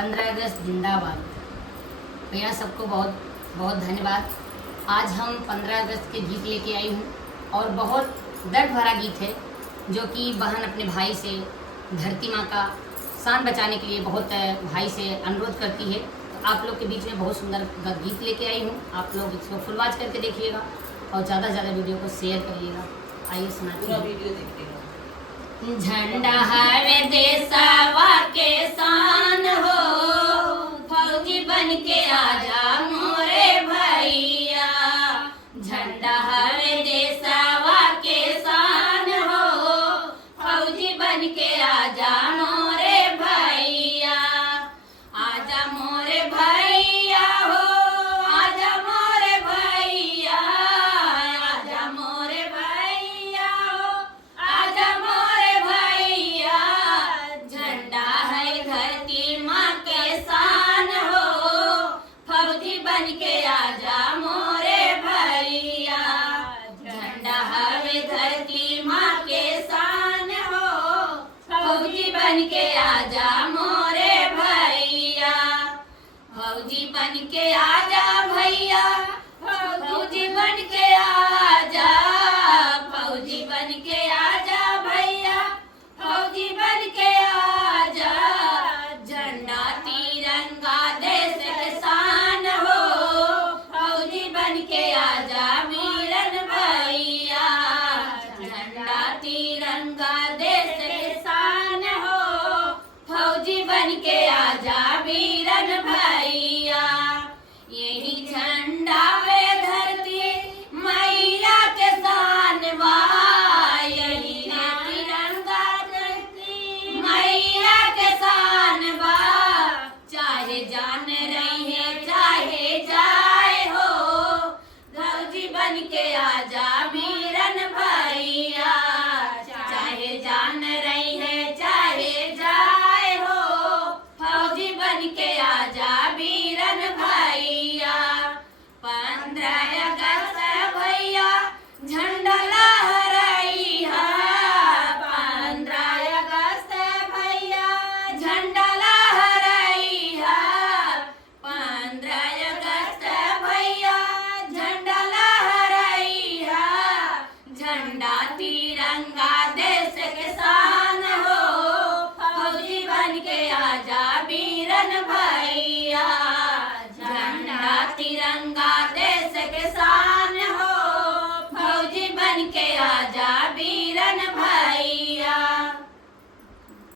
15 अगस्त जिंदाबाद। भैया सबको बहुत बहुत धन्यवाद। आज हम 15 अगस्त के गीत लेके आई हूँ और बहुत दर्द भरा गीत है जो कि बहन अपने भाई से धरती माँ का शान बचाने के लिए बहुत भाई से अनुरोध करती है। तो आप लोग के बीच में बहुत सुंदर गीत लेके आई हूँ। आप लोग इसको फुल वॉच करके देखिएगा और ज़्यादा से ज़्यादा वीडियो को शेयर करिएगा। आइए सुनाते हैं। वीडियो देखते हैं। झंडा हवे देशवा के शान हो, फौजी बन के आजा मोरे भैया। झंडा हवे देशवा के शान हो, फौजी बन के आजा मोरे भैया। आजा मोरे भैया हो, आजा मोरे भैया, आजा मोरे भैया हो, आजा मोरे भैया। झंडा है धरती माँ के शान हो, फौजी बन के आजा मोरे भैया। झंडा है धरती माँ के शान हो, फौजी बन के आजा मोरे भैया। फौजी बन के आजा भैया, फौजी बन के आजा, फौजी बन के आजा भैया, फौजी बन के आजा। झंडा तिरंगा देश के शान हो, फौजी बन के आजा वीरन भैया। झंडा तिरंगा देश के शान हो, फौजी बन के आजा वीरन भैया। यही झंडा